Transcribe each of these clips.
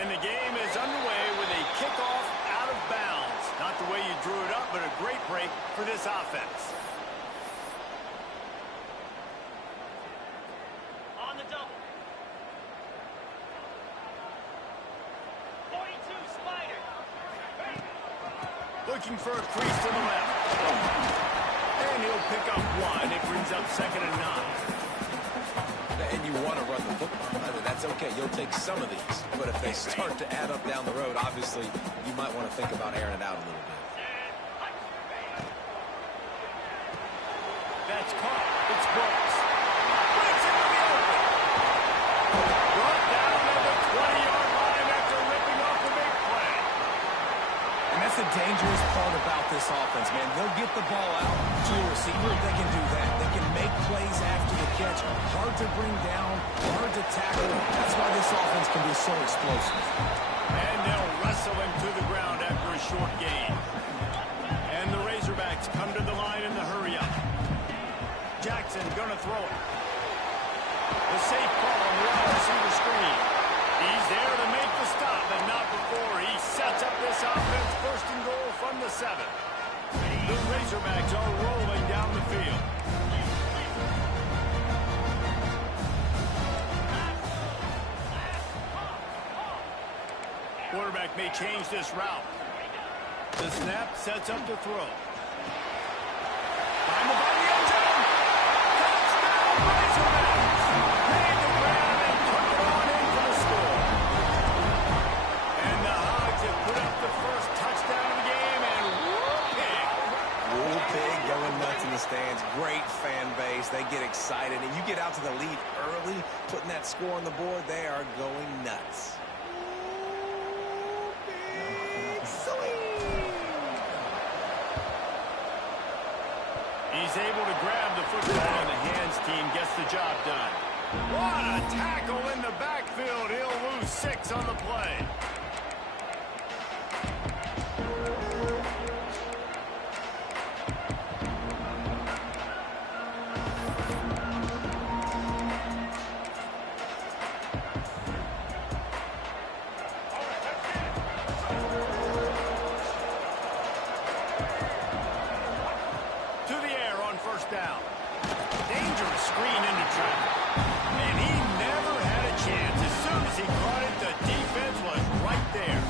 And the game is underway with a kickoff out of bounds. Not the way you drew it up, but a great break for this offense. On the double. 42 Spider. Looking for a crease to the left. And he'll pick up one. It brings up 2nd and 9. And you want to run the football. I mean, that's okay. You'll take some of these. But if they start to add up down the road, obviously, you might want to think about airing it out a little bit. That's caught. It's Brooks. Brooks into the open. Brought down at the 20-yard line after ripping off the big play. And that's the dangerous part about this offense, man. They'll get the ball out to a receiver. They can do that. They can make plays after the catch. Hard to bring down, hard to tackle. That's why this offense can be so explosive. And they'll wrestle him to the ground after a short gain. And the Razorbacks come to the line in the hurry-up. Jackson gonna throw it. The safe call on the wide receiver screen. He's there to make the stop, but not before he sets up this offense. 1st and goal from the 7. The Razorbacks are rolling down the field. Quarterback may change this route. The snap sets up the throw. Behind the body end zone. Touchdown, Razorbacks. Made the grab and took it on in for the score. And the Hogs have put up the first touchdown of the game, and Pig. Pig going nuts in the stands. Great fan base. They get excited. And you get out to the lead early, putting that score on the board, they are going nuts. He's able to grab the football, and the hands team gets the job done. What a tackle in the backfield. He'll lose 6 on the play. Down. Dangerous screen into traffic. And he never had a chance. As soon as he caught it, the defense was right there.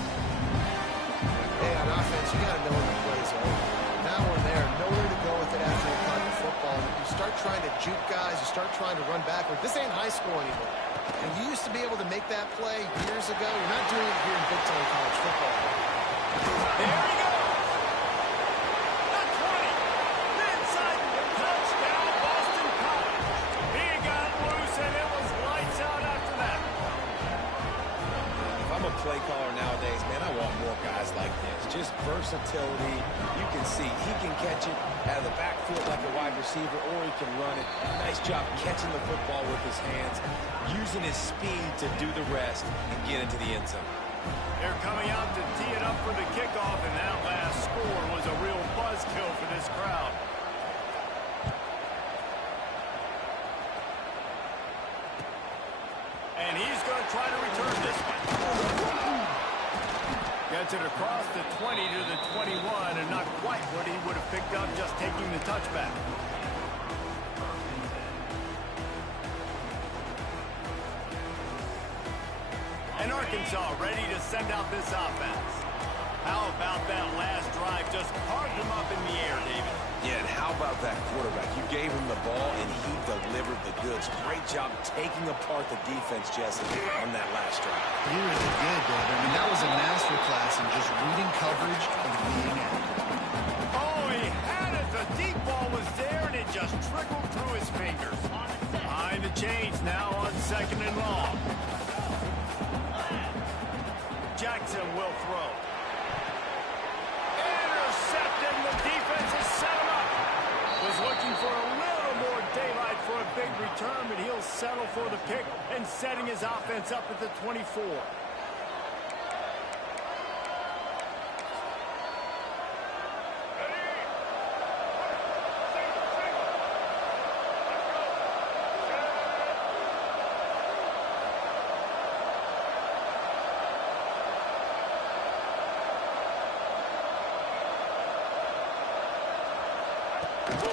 Hey, on offense, you got to know when the play's over. Now we're there. Nowhere to go with it after you caught the football. You start trying to juke guys. You start trying to run backward. This ain't high school anymore. And you used to be able to make that play years ago. You're not doing it here in big-time college football. There he goes. Play caller nowadays, man, I want more guys like this. Just versatility. You can see he can catch it out of the backfield like a wide receiver, or he can run it. Nice job catching the football with his hands, using his speed to do the rest and get into the end zone. They're coming out to tee it up for the kickoff, and that last score was a real buzzkill for this crowd. And he's going to try to return this one. Gets it across the 20 to the 21, and not quite what he would have picked up just taking the touchback. And Arkansas ready to send out this offense. How about that last drive? Just carved him up in the air, David. Yeah, and how about that quarterback? You gave him the ball, and he delivered the goods. Great job taking apart the defense, Jesse, on that last drive. He really did, David. I mean, that was a masterclass in just reading coverage and being accurate. Oh, he had it. The deep ball was there, and it just trickled through his fingers. Behind the chains now on 2nd and long. Jackson will throw. Intercepted, and the defense has set him up. Was looking for a little more daylight for a big return, but he'll settle for the pick and setting his offense up at the 24.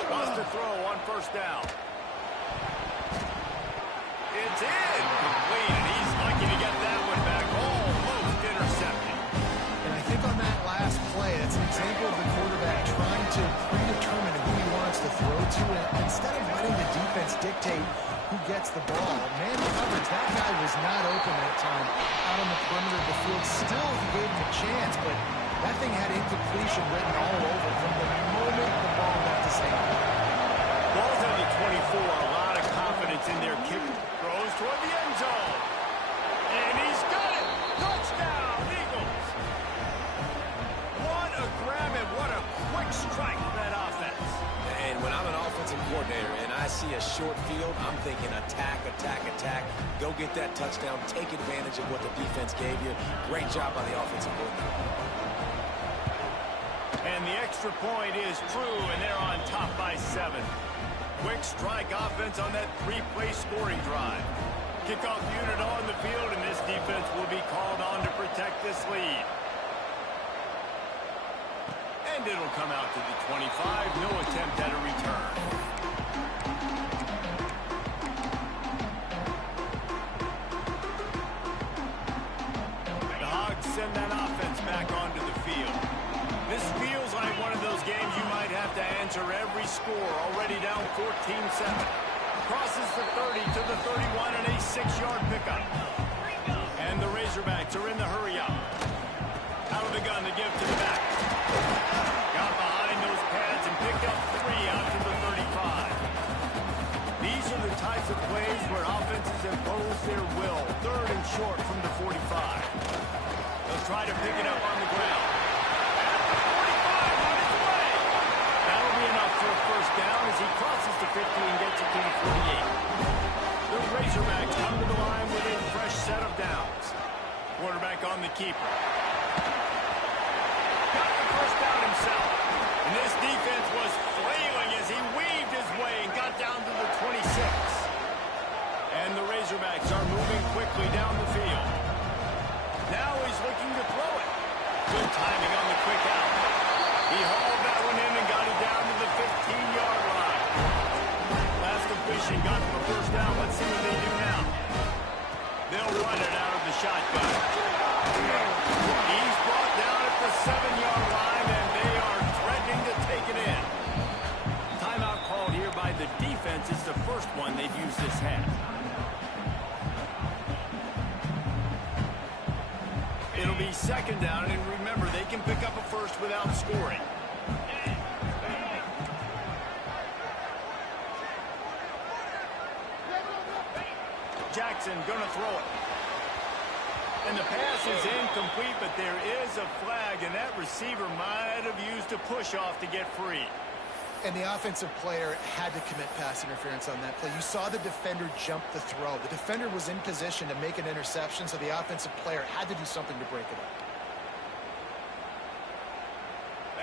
Wants to throw on first down. It's incomplete, and he's lucky to get that one back. Almost intercepted. And I think on that last play, that's an example of the quarterback trying to predetermine who he wants to throw to, and instead of letting the defense dictate who gets the ball. Man coverage, that guy was not open that time out on the perimeter of the field. Still, he gave him a chance, but that thing had incompletion written all over from the moment the ball left his hand. Ball's at the 24. A lot of confidence in their kick. Throws toward the end zone. And he's got it. Touchdown, Eagles. What a grab and what a quick strike for that offense. And when I'm an offensive coordinator and I see a short field, I'm thinking attack, attack, attack. Go get that touchdown. Take advantage of what the defense gave you. Great job by the offensive coordinator. And the extra point is true, and they're on top by 7. Quick strike offense on that 3-play scoring drive. Kickoff unit on the field, and this defense will be called on to protect this lead. And it'll come out to the 25. No attempt at a return. The Hogs send that offense back onto the field. This feels like one of those games you might have to answer every score. Already down 14-7. Crosses the 30 to the 31 and a 6-yard pickup. And the Razorbacks are in the hurry-up. Out of the gun to give to the back. Got behind those pads and picked up 3 out to the 35. These are the types of plays where offenses impose their will. 3rd and short from the 45. They'll try to pick it up on the ground. At the 45 on his way. That'll be enough for a first down as he crosses the 50 and gets it to the 48. The Razorbacks come to the line with a fresh set of downs. Quarterback on the keeper. Got the first down himself. And this defense was flailing as he weaved his way and got down to the 26. And the Razorbacks are moving quickly down the field. Now he's looking to throw it. Good timing on the quick out. He hauled that one in and got it down to the 15-yard line. Last completion got him a first down. Let's see what they do now. They'll run it out of the shotgun. He's brought down at the 7-yard line, and they are threatening to take it in. Timeout called here by the defense. It's the first one they've used this half. It'll be 2nd down, and remember, they can pick up a first without scoring. Jackson gonna throw it. And the pass is incomplete, but there is a flag, and that receiver might have used a push-off to get free. And the offensive player had to commit pass interference on that play. You saw the defender jump the throw. The defender was in position to make an interception, so the offensive player had to do something to break it up.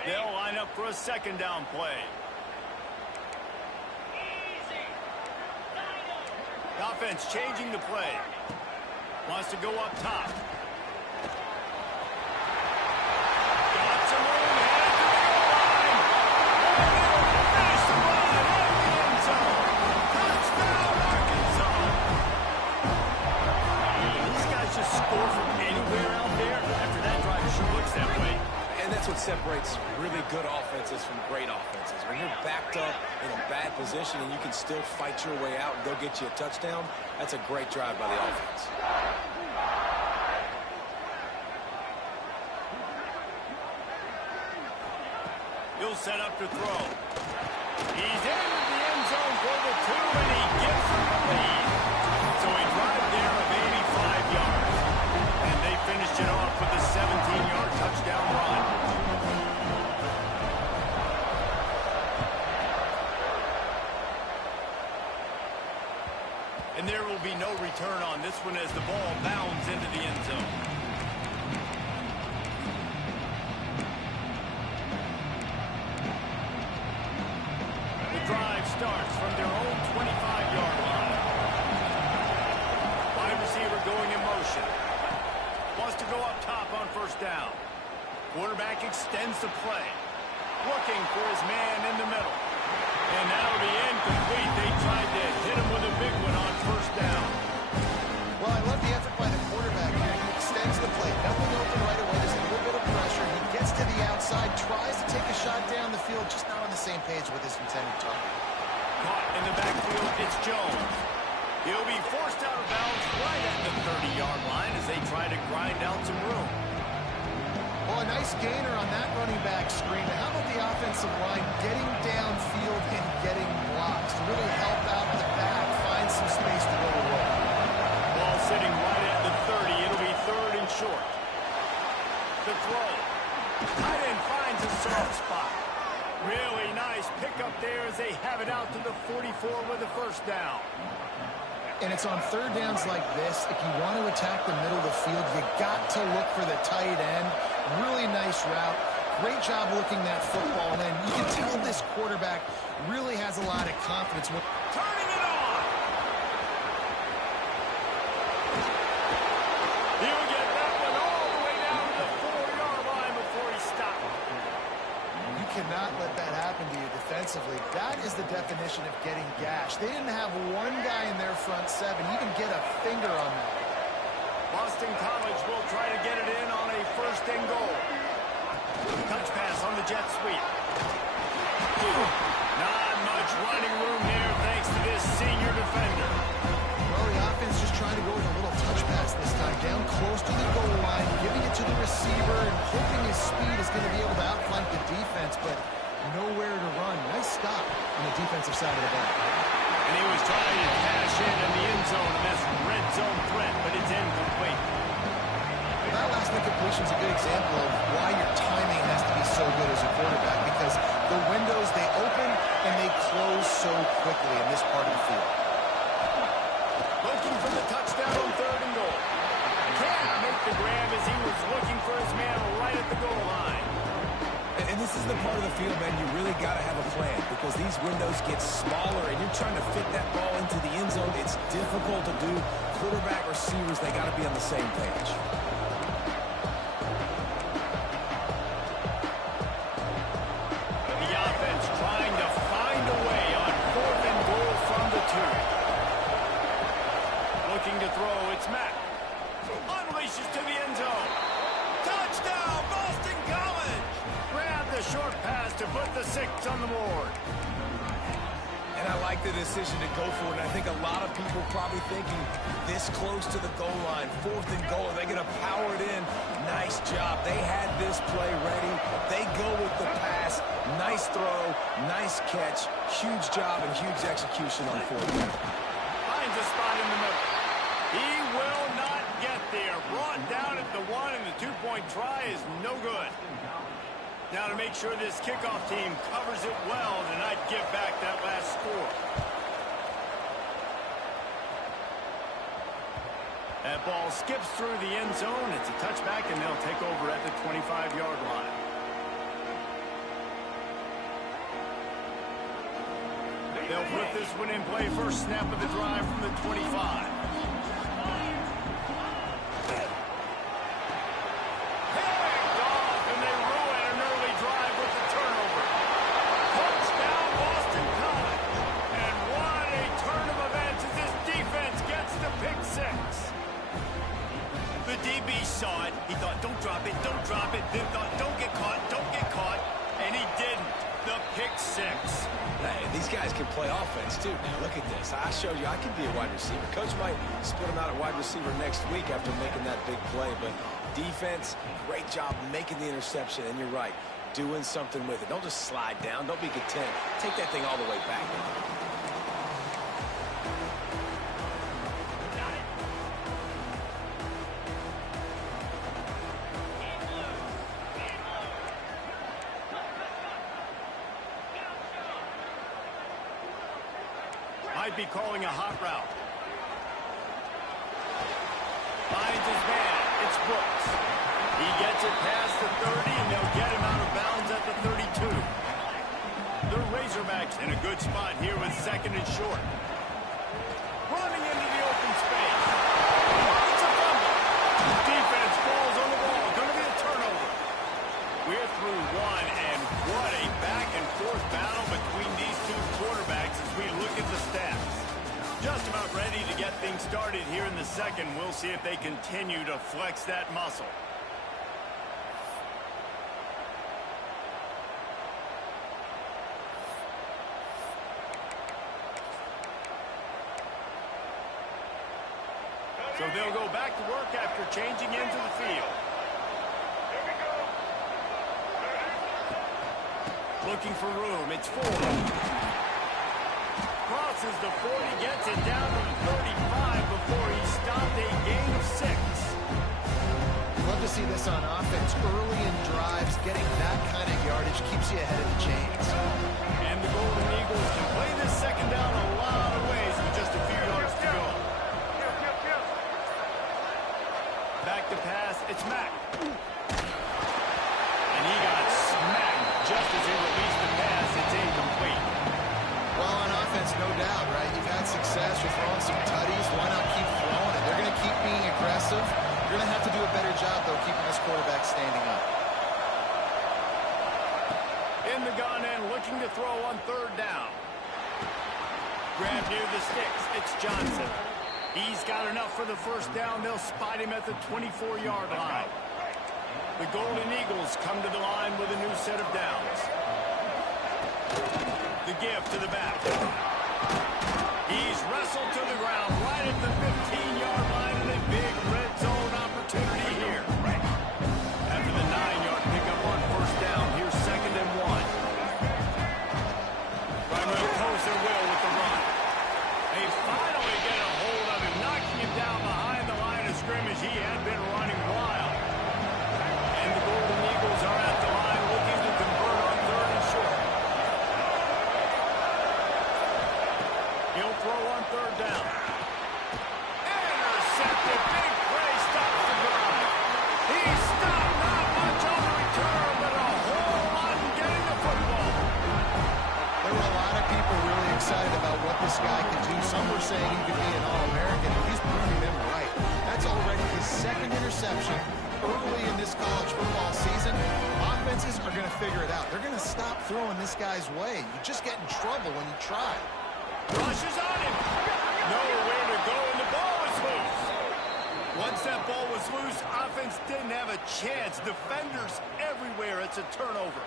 They'll line up for a 2nd down play. The offense changing the play. Wants to go up top. Got some room, headed to the goal line. Finish the run in the end zone. Touchdown, Arkansas. These guys just score from anywhere out there. After that drive, sure looks that way. And that's what separates really good offenses from great offenses. When you're backed up in a bad position and you can still fight your way out and go get you a touchdown, that's a great drive by the offense. He'll set up to throw. He's in the end zone for the 2, and he gives them the lead. So a drive there of 85 yards. And they finished it off with a 17-yard touchdown run. And there will be no return on this one as the ball bounds into the end zone. The drive starts from their own 25-yard line. Wide receiver going in motion. Wants to go up top on first down. Quarterback extends the play. Looking for his man in the middle. And that'll be incomplete. They tried to hit him with a big one on first down. Well, I love the effort by the quarterback here. He extends the play. Nothing open right away. There's a little bit of pressure. He gets to the outside, tries to take a shot down the field, just not on the same page with his intended target. Caught in the backfield, it's Jones. He'll be forced out of bounds right at the 30-yard line as they try to grind out some room. Well, a nice gainer on that running back screen. How about the offensive line getting downfield and getting blocks to really help out the back, find some space to go to work. Ball sitting right at the 30. It'll be third and short. The throw. Tight end finds a soft spot. Really nice pickup there as they have it out to the 44 with a first down. And it's on third downs like this. If you want to attack the middle of the field, you got to look for the tight end. Really nice route. Great job looking that football. And you can tell this quarterback really has a lot of confidence. Turning it on. He'll get that one all the way down to the 4-yard line before he stopped. You cannot let that happen to you defensively. That is the definition of getting gashed. They didn't have one guy in their front seven even get a finger on that. Boston College will try to get it in on a first and goal. Touch pass on the jet sweep. Not much running room here thanks to this senior defender. Well, the offense just trying to go with a little touch pass this time. Down close to the goal line, giving it to the receiver and hoping his speed is going to be able to outflank the defense, but nowhere to run. Nice stop on the defensive side of the ball. And he was trying to cash in the end zone in this red zone threat, but it's incomplete. Well, that last incompletion is a good example of why your timing has to be so good as a quarterback, because the windows, they open and they close so quickly in this part of the field. Looking for the touchdown on third and goal. Can't make the grab as he was looking for his man right at the goal line. And this is the part of the field, man, you really got to have a plan because these windows get smaller and you're trying to fit that ball into the end zone. It's difficult to do. Quarterback, receivers, they got to be on the same page. The offense trying to find a way on fourth and goal from the 2. Looking to throw, it's Mack. Unleashes to the end zone. Touchdown, Boston College! Grab the short pass to put the 6 on the board. And I like the decision to go for it. I think a lot of people probably thinking this close to the goal line, fourth and goal, are they going to power it in? Nice job. They had this play ready. They go with the pass. Nice throw, nice catch. Huge job and huge execution on fourth down. Finds a spot in the middle. He will not get there. Brought down at the 1, and the 2-point try is no good. Now to make sure this kickoff team covers it well to not give back that last score. That ball skips through the end zone. It's a touchback, and they'll take over at the 25-yard line. They'll put this one in play. First snap of the drive from the 25. Saw it. He thought, don't drop it, don't drop it. Then thought, don't get caught, and he didn't. The pick 6. Hey, these guys can play offense, too. Now, look at this. I showed you I can be a wide receiver. Coach might split him out at wide receiver next week after making that big play, but defense, great job making the interception, and you're right, doing something with it. Don't just slide down. Don't be content. Take that thing all the way back. Might be calling a hot route. Finds his man. It's Brooks. He gets it past the 30, and they'll get him out of bounds at the 32. The Razorbacks in a good spot here with second and short. Running into the open space. It's a fumble. Defense falls on the ball. Going to be a turnover. We're through one, and what a back-and-forth battle between these two see if they continue to flex that muscle. So they'll go back to work after changing into the field. Looking for room. It's 4. Crosses the 40, gets it down to the 35 before he stopped a gain of 6. Love to see this on offense. Early in drives, getting that kind of yardage keeps you ahead of the chains. And the Golden Eagles can play this second down a lot of ways with just a few yards to go. Back to pass. It's Mack. And he got smacked just as he released the pass. It's incomplete. Well, on offense, no doubt, right? You've had success. You're throwing some tutties. Why not keep throwing it? They're going to keep being aggressive. You're going to have to do a better job, though, keeping this quarterback standing up. In the gun and looking to throw on 3rd down. Grab near the sticks. It's Johnson. He's got enough for the 1st down. They'll spot him at the 24-yard line. The Golden Eagles come to the line with a new set of downs. The give to the back. He's wrestled to the ground right at the 15-yard line and a big red zone opportunity here. After the 9-yard pickup on 1st down, here's 2nd and 1. Trying to impose their will with the run. They finally get a hold of him, knocking him down behind the line of scrimmage. He had been running wild. And the Golden Eagles are at the line looking to convert on 3rd and short. He'll throw on 3rd down. Intercepted. Big play stops the drive. He stopped not much on the return, but a whole lot in getting the football. There were a lot of people really excited about what this guy could do. Some were saying he could be an All-American, and he's proving them right. That's already his 2nd interception early in this college football season. Offenses are going to figure it out. They're going to stop throwing this guy's way. You just get in trouble when you try. Rushes on him. Nowhere to go, and the ball was loose. Once that ball was loose, offense didn't have a chance. Defenders everywhere. It's a turnover.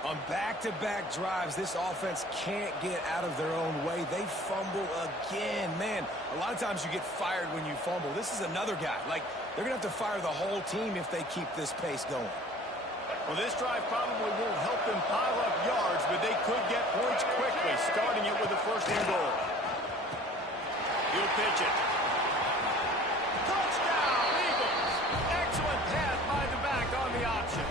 On back-to-back drives, this offense can't get out of their own way. They fumble again. Man, a lot of times you get fired when you fumble. This is another guy. Like, they're going to have to fire the whole team if they keep this pace going. Well, this drive probably won't help them pile up yards, but they could get points quickly, starting it with a 1st and goal. He'll pitch it. Touchdown, Eagles! Excellent pass by the back on the option.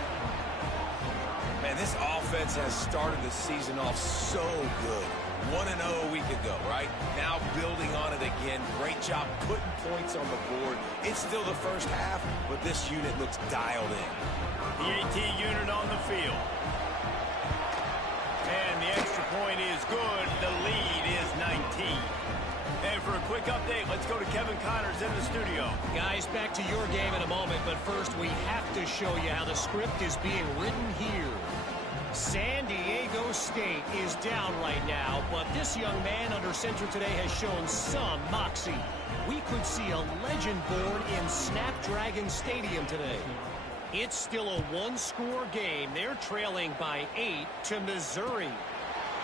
Man, this offense has started the season off so good. 1-0 a week ago, right? Now building on it again. Great job putting points on the board. It's still the 1st half, but this unit looks dialed in. The AT unit on the field. And the extra point is good. The lead is 19. And for a quick update, let's go to Kevin Connors in the studio. Guys, back to your game in a moment, but first we have to show you how the script is being written here. San Diego State is down right now, but this young man under center today has shown some moxie. We could see a legend born in Snapdragon Stadium today. It's still a 1-score game. They're trailing by 8 to Missouri.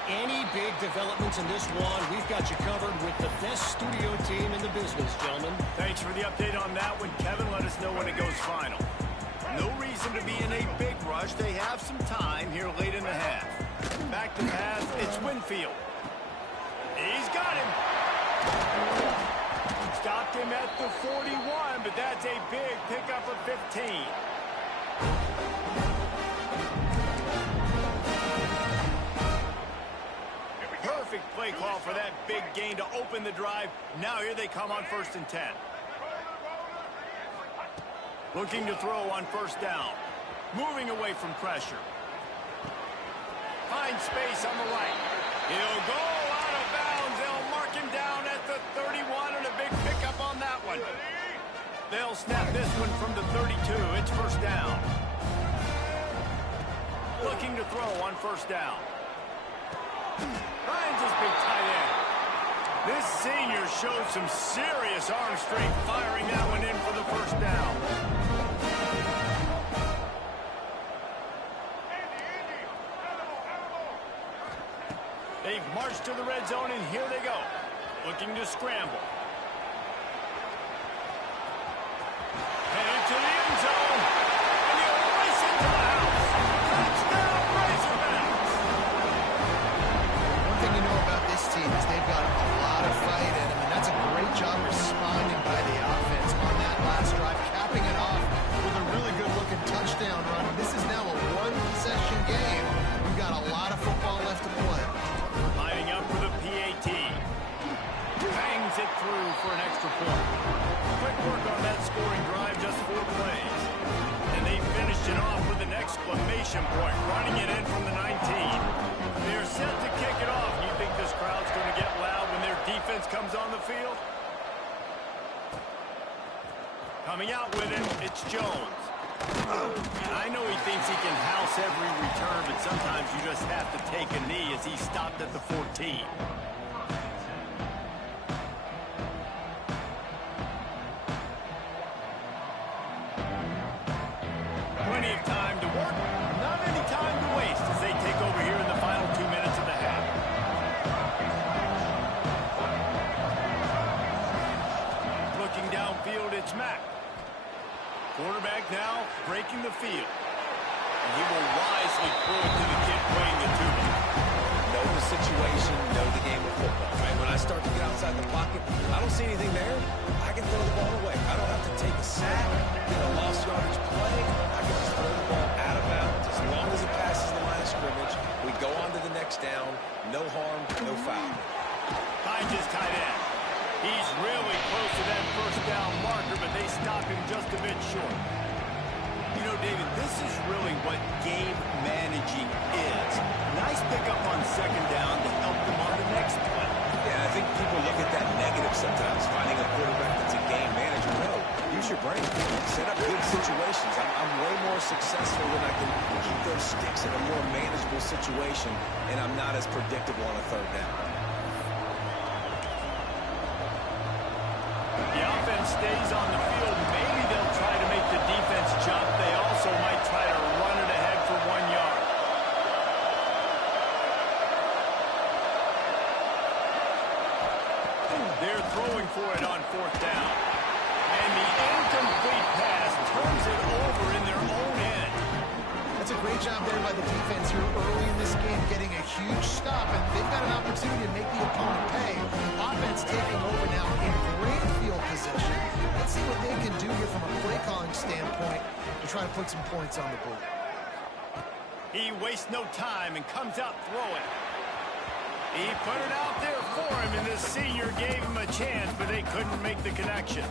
Any big developments in this one, we've got you covered with the best studio team in the business, gentlemen. Thanks for the update on that one, Kevin. Let us know when it goes final. No reason to be in a big rush. They have some time here late in the half. Back to pass. It's Winfield. He's got him. Stopped him at the 41, but that's a big pickup of 15. Perfect play call for that big gain to open the drive. Now here they come on 1st and 10. Looking to throw on 1st down. Moving away from pressure. Finds space on the right. He'll go out of bounds. They'll mark him down at the 31 and a big pickup on that one. They'll snap this one from the 32. It's 1st down. Looking to throw on 1st down. Finds his big tight end. This senior showed some serious arm strength, firing that one in for the first down. They've marched to the red zone, and here they go, looking to scramble. Headed to the end zone, and they'll race it to the house. Touchdown, Razorbacks! One thing you know about this team is they've got a lot of fight in them, and that's a great job responding by the offense on that last drive, capping it off with a really good-looking touchdown run. This is now a one-possession game. We've got a lot of football left to play. Lining up for the PAT. Bangs it through for an extra point. Quick work on that scoring drive, just 4 plays. And they finished it off with an exclamation point, running it in from the 19. They're set to kick it off. You think this crowd's going to get loud when their defense comes on the field? Coming out with it, it's Jones. I know he thinks he can house every return, but sometimes you just have to take a knee as he stopped at the 14. Plenty of time to work, not any time to waste as they take over here in the final 2 minutes of the half. Looking downfield, it's Mack. Quarterback now breaking the field. And he will wisely throw it to the kid playing the tuba. Know the situation, know the game of football, right? When I start to get outside the pocket, I don't see anything there. I can throw the ball away. I don't have to take a sack, get a lost yardage play. I can just throw the ball out of bounds. As long as it passes the line of scrimmage, we go on to the next down. No harm, no foul. Finds his tight end. He's really close to that first down marker, but they stop him just a bit short. You know, David, this is really what game managing is. Nice pickup on second down to help them on the next play. Yeah, I think people look at that negative sometimes, finding a quarterback that's a game manager. No, use your brain. Set up good situations. I'm way more successful when I can keep those sticks in a more manageable situation, and I'm not as predictable on a third down. The offense stays on the field. Maybe they'll try to make the defense jump. They also might try to run it ahead for 1 yard. They're throwing for it on 4th down. And the incomplete pass turns it over in their own end. That's a great job there by the defense here early in this game, getting a huge stop, and they've got an opportunity to make the opponent pay. Offense taking over now in great field position. Let's see what they can do here from a play calling standpoint to try to put some points on the board. He wastes no time and comes out throwing. He put it out there for him, and this senior gave him a chance, but they couldn't make the connection.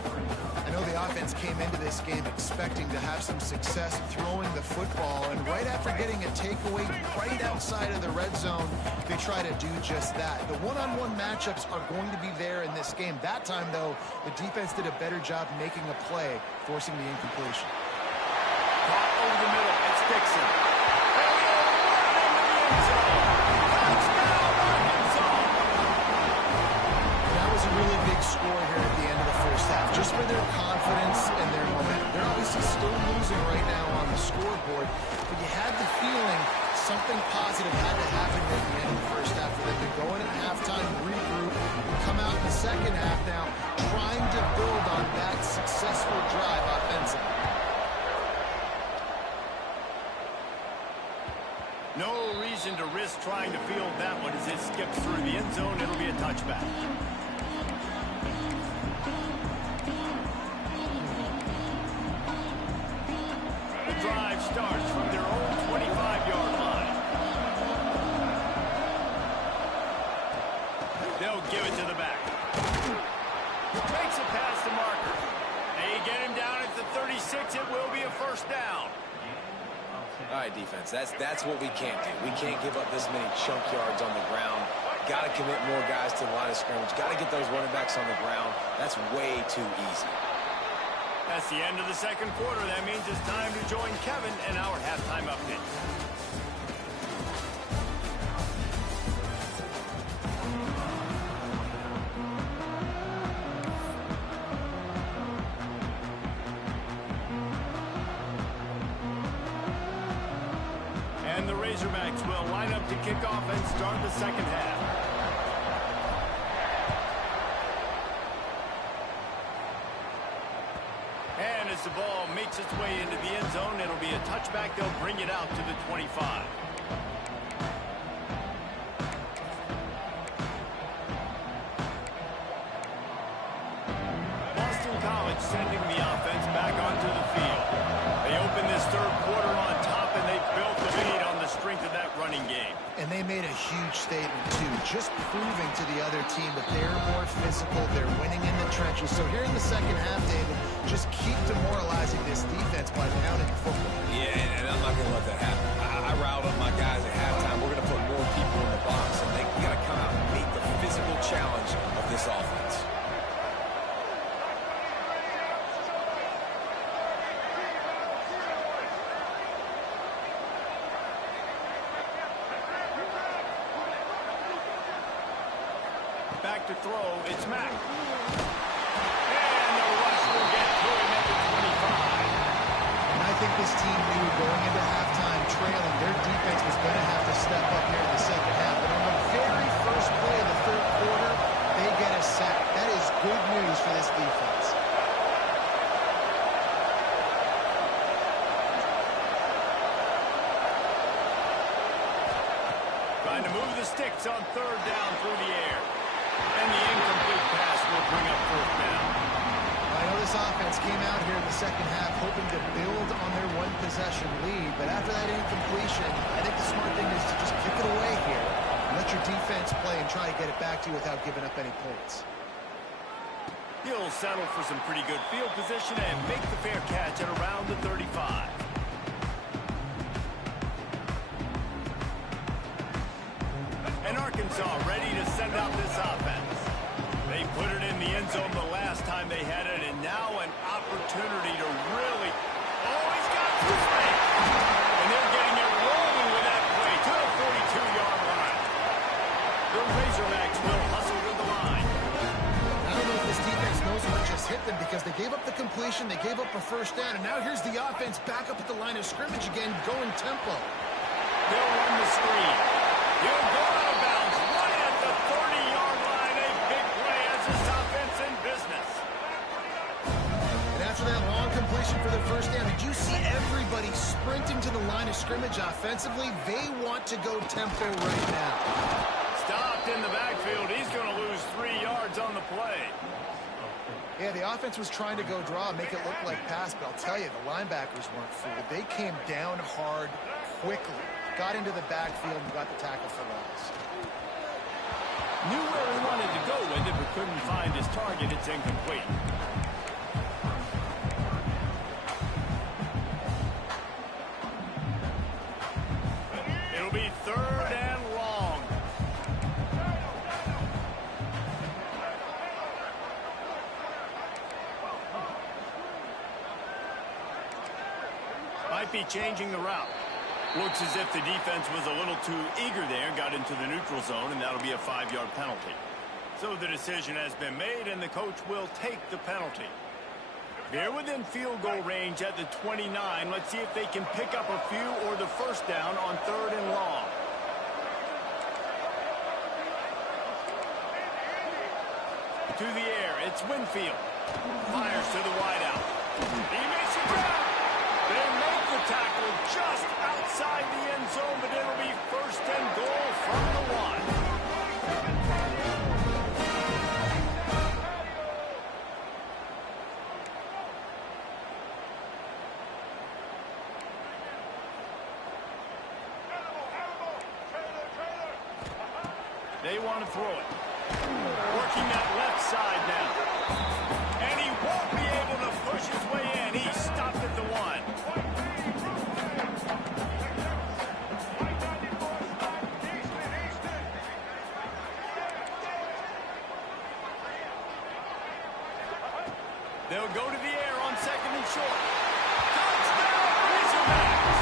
I know the offense came into this game expecting to have some success throwing the football, and right after getting a takeaway right outside of the red zone, they try to do just that. The one-on-one matchups are going to be there in this game. That time, though, the defense did a better job making a play, forcing the incompletion. Caught over the middle. It's Dixon. And he'll run into the end zone. Touchdown, Arkansas! That was a really big score here at the end of the first half, just for their confidence and their momentum. They're obviously still losing right now on the scoreboard, but you had the feeling something positive had to happen at the end of the first half for them to go in at halftime, regroup, and come out in the second half now, trying to build on that successful drive offensively. No reason to risk trying to field that one as it skips through the end zone. It'll be a touchback. The drive starts from their own 25-yard line. They'll give it to the back. Makes it past the marker. They get him down at the 36. It will be a first down. All right, defense, that's what we can't do. We can't give up this many chunk yards on the ground. Got to commit more guys to the line of scrimmage. Got to get those running backs on the ground. That's way too easy. That's the end of the second quarter. That means it's time to join Kevin in our halftime update. Razorbacks will line up to kick off and start the second half. And as the ball makes its way into the end zone, it'll be a touchback. They'll bring it out to the 25. Boston College sending the offense back onto the field. They open this third quarter on top, and they built the lead on the strength of that running game. And they made a huge statement, too, just proving to the other team that they're more physical, they're winning in the trenches. So here in the second half, David, just keep demoralizing this defense by pounding the football. Yeah, and I'm not going to let that happen. I riled up my guys at halftime. We're going to put more people in the box, and they got to come out and meet the physical challenge of this offense. Back to throw, it's Mack. And the rush will get to him at the 25. And I think this team knew going into halftime trailing, their defense was going to have to step up here in the second half. But on the very first play of the third quarter, they get a sack. That is good news for this defense. Trying to move the sticks on third down through the air. And the incomplete pass will bring up fourth down. I know this offense came out here in the second half hoping to build on their one-possession lead, but after that incompletion, I think the smart thing is to just kick it away here. Let your defense play and try to get it back to you without giving up any points. He'll settle for some pretty good field position and make the fair catch at around the 35. And Arkansas ready to send out this offense. They put it in the end zone the last time they had it, and now an opportunity to really... Oh, he's got two straight! And they're getting it rolling with that play to the 42-yard line. The Razorbacks will hustle to the line. I don't know if this defense knows what just hit them because they gave up the completion, they gave up a first down, and now here's the offense back up at the line of scrimmage again, going tempo. They'll run the screen. He'll go out of bounds right at the 30-yard line. A big play as this offense in business. And after that long completion for the first down, did you see everybody sprinting to the line of scrimmage offensively? They want to go tempo right now. Stopped in the backfield. He's going to lose 3 yards on the play. Yeah, the offense was trying to go draw, make it look like pass, but I'll tell you, the linebackers weren't fooled. They came down hard quickly, got into the backfield, and got the tackle for loss. Knew where he wanted to go with it, but couldn't find his target. It's incomplete. It'll be third and long. Might be changing the route. Looks as if the defense was a little too eager there, got into the neutral zone, and that'll be a 5-yard penalty. So the decision has been made, and the coach will take the penalty. They're within field goal range at the 29. Let's see if they can pick up a few or the first down on third and long. To the air, it's Winfield. Fires to the wideout. He makes it down. They make the tackle just outside the end zone, but it'll be first and goal from the 1. They want to throw it. Working that left side now. And he won't be able to push his way in. He stopped at the 1. They'll go to the air on second and short. Touchdown, Razorbacks!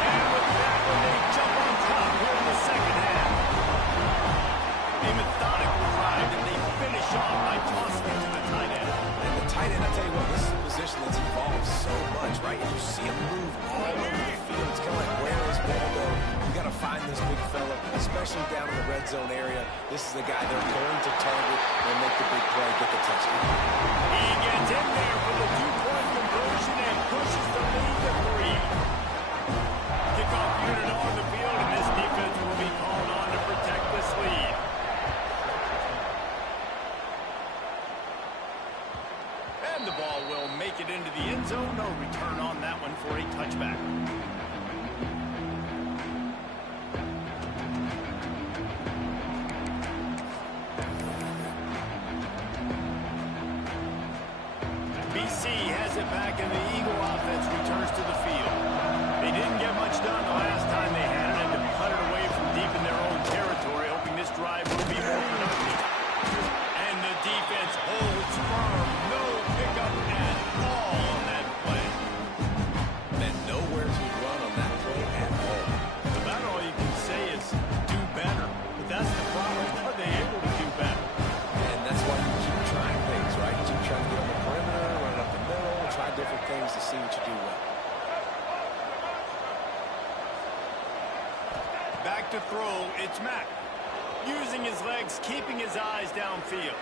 And with that one, they jump on top here in the second half. A methodical drive, and they finish off by tossing it to the tight end. And the tight end, I tell you what, this is a position that's evolved so much, right? You see him move all over the field. It's kind of like, where is ball go? You got to find this big fella, especially down in the red zone area. This is the guy they're going to target and make the big play, get the touchdown. He gets in there for the two-point conversion and pushes the lead to 3. Kickoff unit on the field, and this defense will be called on to protect this lead. And the ball will make it into the end zone. No return on that one for a touchback. BC has it back, and the Eagle offense returns to the field. They didn't get much done the last time they had it, and to punt it away from deep in their own territory, hoping this drive will be more productive. And the defense holds firm. No pickup at all on that play. And nowhere to run on that play at all. About all you can say is do better. But that's the problem. Are they able to do better? And that's why you keep trying things, right? You keep trying to get on the perimeter, run it up the middle, try different things to see what you do well. Back to throw, it's Mack. Using his legs, keeping his eyes downfield.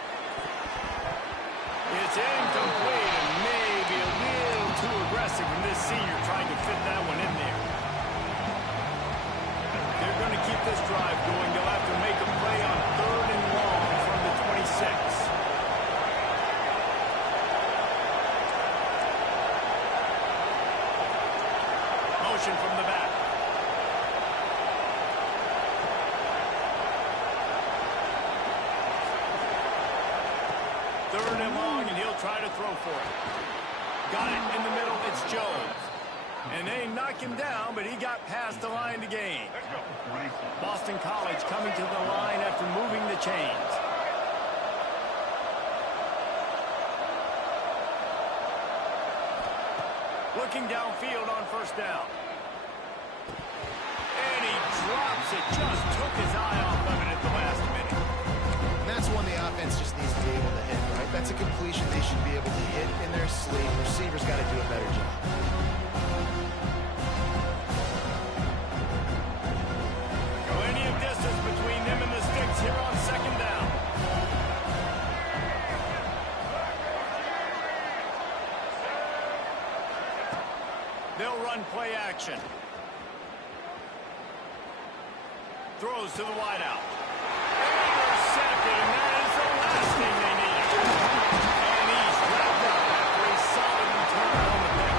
It's incomplete and maybe a little too aggressive from this senior trying to fit that one in there. They're going to keep this drive going. They'll have to make a play on 3rd and long from the 26. Motion from the back. Third and long, and he'll try to throw for it. Got it in the middle. It's Jones. And they knock him down, but he got past the line to gain. Boston College coming to the line after moving the chains. Looking downfield on 1st down. And he drops it. Just took his eye off of it at the last minute. And that's one the offense just needs to be able to hit, right? That's a completion they should be able to hit in their sleep. Receivers got to do a better job. Plenty of distance between them and the sticks here on 2nd down. They'll run play action. Throws to the wideout. Intercepted, and that is the last thing they need. And he's wrapped up after a solid return on the pick.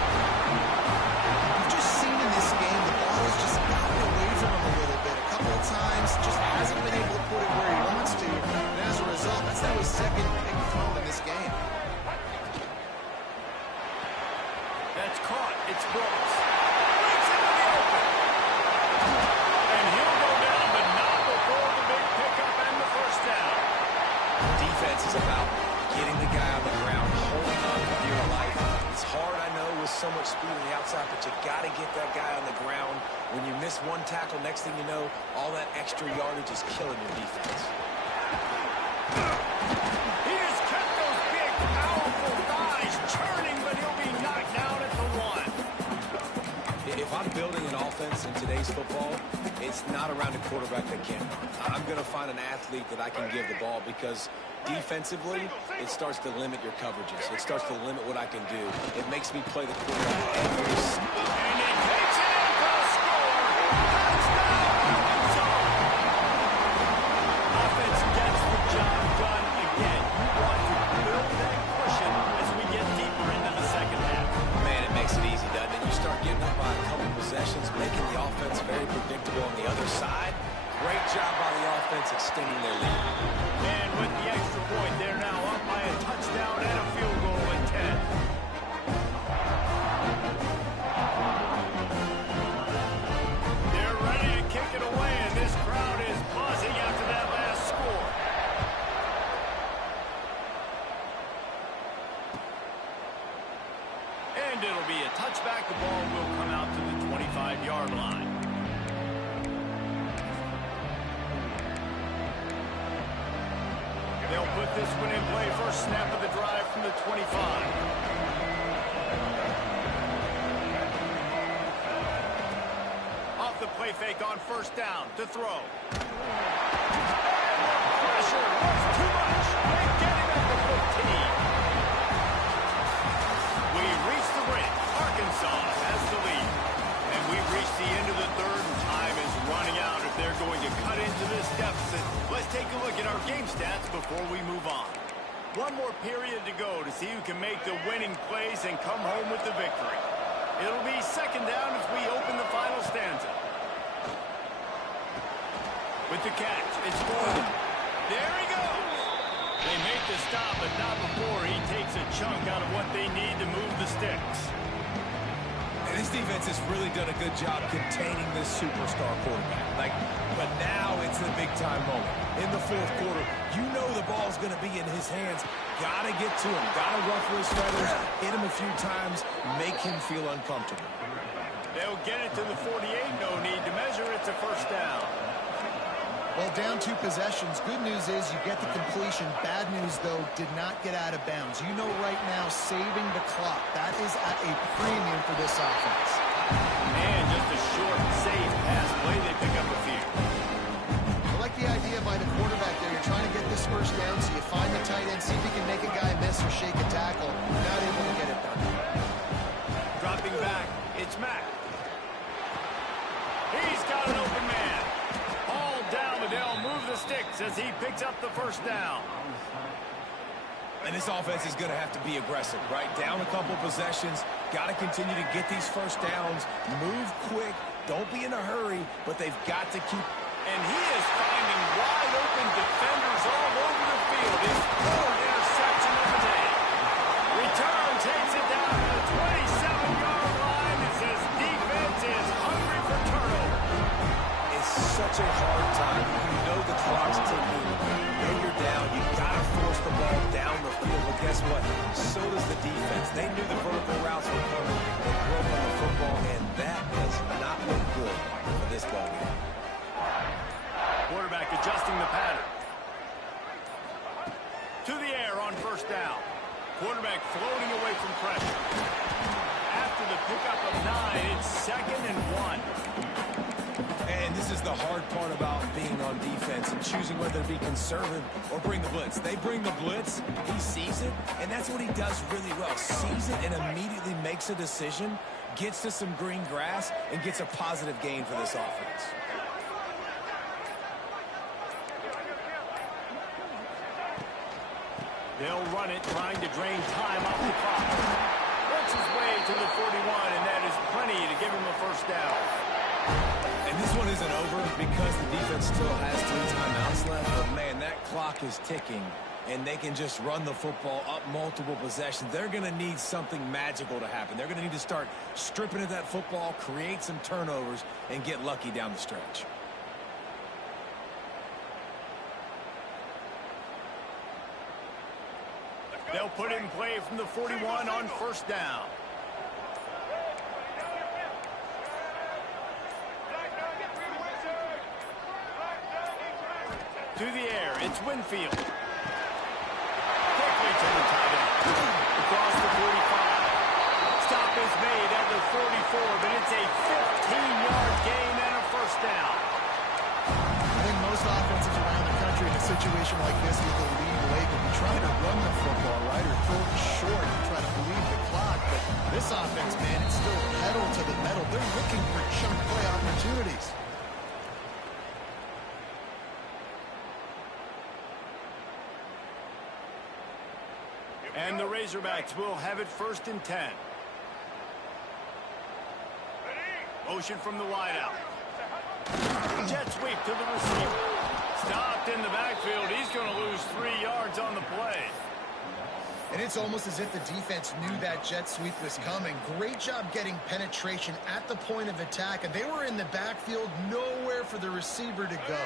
You've just seen in this game the ball has just gotten away from him a little bit. A couple of times, just hasn't been able to put it where he wants to. And as a result, that's now his 2nd pick thrown in this game. That's caught. It's Brooks. Brings it to the open. And he'll go down, but not before the big pickup and the 1st down. Defense is about getting the guy on the ground, holding on for dear life. It's hard, I know, with so much speed on the outside, but you got to get that guy on the ground. When you miss one tackle, next thing you know, all that extra yardage is killing your defense. He has kept those big, powerful thighs churning, but he'll be knocked down at the 1. If I'm building an offense in today's football, it's not around a quarterback that can't run. I'm going to find an athlete that I can give the ball because defensively, it starts to limit your coverages. It starts to limit what I can do. It makes me play the quarterback every snap. And he takes it in for a score. Touchdown, zone. Offense gets the job done again. You want to build that cushion as we get deeper into the 2nd half. Man, it makes it easy, doesn't it? You start getting up by a couple possessions, making the offense very predictable on the other side. Great job by the offense extending their lead. And with the extra point, they're now up by a touchdown and a field goal at 10. They're ready to kick it away, and this crowd is buzzing after that last score. And it'll be a touchback. The ball will come out to the 25-yard line. They'll put this one in play. First snap of the drive from the 25. Off the play play fake on first down to throw. Pressure was too much. They get him at the 15. We reach the break. Arkansas has the lead. And we've reached the end of the third, and time is running out if they're going to cut into this deficit. Let's take a look at our game stats before we move on. One more period to go to see who can make the winning plays and come home with the victory. It'll be second down as we open the final stanza. With the catch, it's Gordon. There he goes. They make the stop, but not before he takes a chunk out of what they need to move the sticks. And this defense has really done a good job containing this superstar quarterback. But now it's the big-time moment. In the fourth quarter, you know the ball's going to be in his hands. Got to get to him. Got to ruffle his feathers, hit him a few times, make him feel uncomfortable. They'll get it to the 48. No need to measure. It's a first down. Well, down 2 possessions. Good news is you get the completion. Bad news, though, did not get out of bounds. You know right now, saving the clock, that is at a premium for this offense. And just a short, safe pass play. They pick up a few. I like the idea by the quarterback there. You're trying to get this first down, so you find the tight end, see if you can make a guy miss or shake a tackle. Not able to get it done. Dropping back, it's Mack. He's got an open man. All down, but they'll move the sticks as he picks up the first down. And this offense is going to have to be aggressive, right? Down a couple possessions. Got to continue to get these first downs. Move quick. Don't be in a hurry, but they've got to keep. And he is finding wide open defenders all over the field. His 4th interception of the day. Return takes it down to the 27-yard line. It says defense is hungry for turnover. It's such a hard time. You know the clock's ticking. You know you're down. You got to force the ball down the field. But guess what? So does the defense. They knew the vertical routes were coming. They broke on the football, and that does not look good for this ball game. Quarterback adjusting the pattern. To the air on first down. Quarterback floating away from pressure. After the pickup of 9, it's 2nd and 1. And this is the hard part about being on defense and choosing whether to be conservative or bring the blitz. They bring the blitz, he sees it, and that's what he does really well. Sees it and immediately makes a decision, gets to some green grass, and gets a positive gain for this offense. They'll run it, trying to drain time off the clock. Works his way to the 41, and that is plenty to give him a first down. And this one isn't over because the defense still has 3 timeouts left. But, man, that clock is ticking, and they can just run the football up multiple possessions. They're going to need something magical to happen. They're going to need to start stripping at that football, create some turnovers, and get lucky down the stretch. They'll put it in play from the 41 on first down. To the air, it's Winfield. Quickly to the tight end. Across the 45. Stop is made at the 44, but it's a 15-yard gain and a first down. I think most offenses around the country in a situation like this with the lead late will be trying to run the football, right, or throw it short and try to bleed the clock. But this offense, man, it's still pedal to the metal. They're looking for chunk play opportunities. And the Razorbacks will have it 1st and 10. Motion from the wideout. Jet sweep to the receiver. Stopped in the backfield. He's going to lose 3 yards on the play. And it's almost as if the defense knew that jet sweep was coming. Great job getting penetration at the point of attack, and they were in the backfield, nowhere for the receiver to go.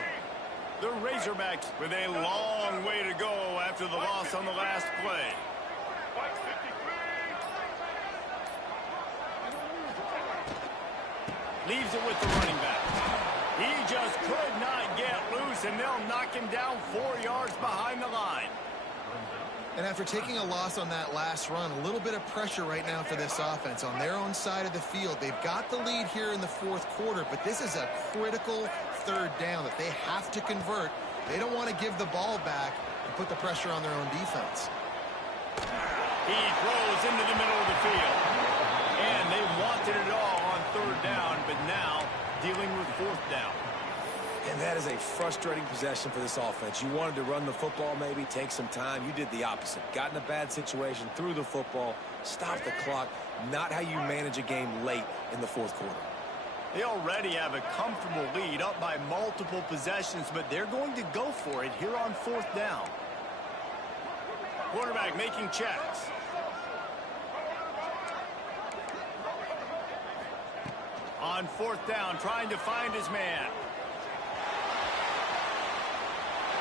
The Razorbacks with a long way to go after the loss on the last play. Leaves it with the running back. He just could not get loose, and they'll knock him down 4 yards behind the line. And after taking a loss on that last run, a little bit of pressure right now for this offense on their own side of the field. They've got the lead here in the fourth quarter, but this is a critical third down that they have to convert. They don't want to give the ball back and put the pressure on their own defense. He throws into the middle of the field. And they wanted it all on third down, but now dealing with fourth down. And that is a frustrating possession for this offense. You wanted to run the football, maybe take some time. You did the opposite. Got in a bad situation, threw the football, stopped the clock. Not how you manage a game late in the fourth quarter. They already have a comfortable lead up by multiple possessions, but they're going to go for it here on fourth down. Quarterback making checks. On fourth down, trying to find his man.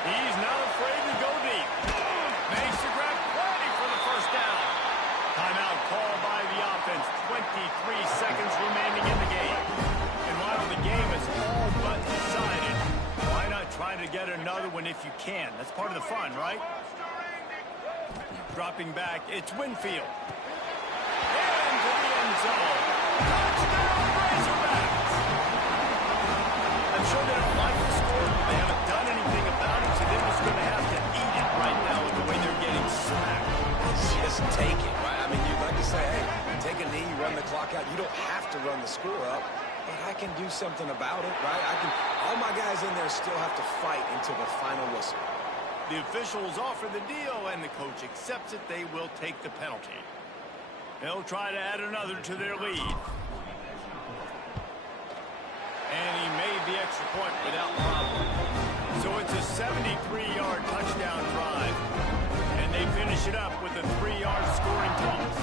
He's not afraid to go deep. Makes the grab plenty for the first down. Timeout called by the offense. 23 seconds remaining in the game. And while the game is all but decided, why not try to get another one if you can? That's part of the fun, right? Dropping back, it's Winfield. Into the end zone. Touchdown, Razorbacks! I'm sure they don't like the score. They haven't done anything about it, so they're just going to have to eat it right now with the way they're getting smacked. Just take it, right? I mean, you'd like to say, hey, take a knee, run the clock out. You don't have to run the score up, but I can do something about it, right? All my guys in there still have to fight until the final whistle. The officials offer the deal, and the coach accepts it. They will take the penalty. They'll try to add another to their lead. And he made the extra point without problem. So it's a 73-yard touchdown drive. And they finish it up with a 3-yard scoring toss.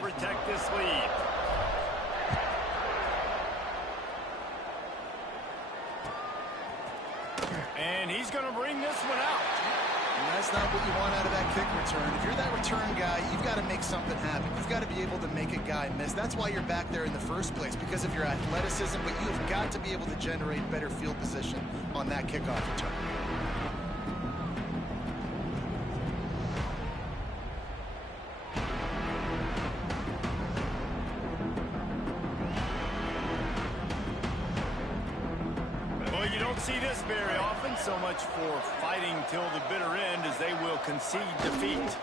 Protect this lead. And he's going to bring this one out. And that's not what you want out of that kick return. If you're that return guy, you've got to make something happen. You've got to be able to make a guy miss. That's why you're back there in the first place, because of your athleticism, but you've got to be able to generate better field position on that kickoff return. See this very often, so much for fighting till the bitter end as they will concede defeat.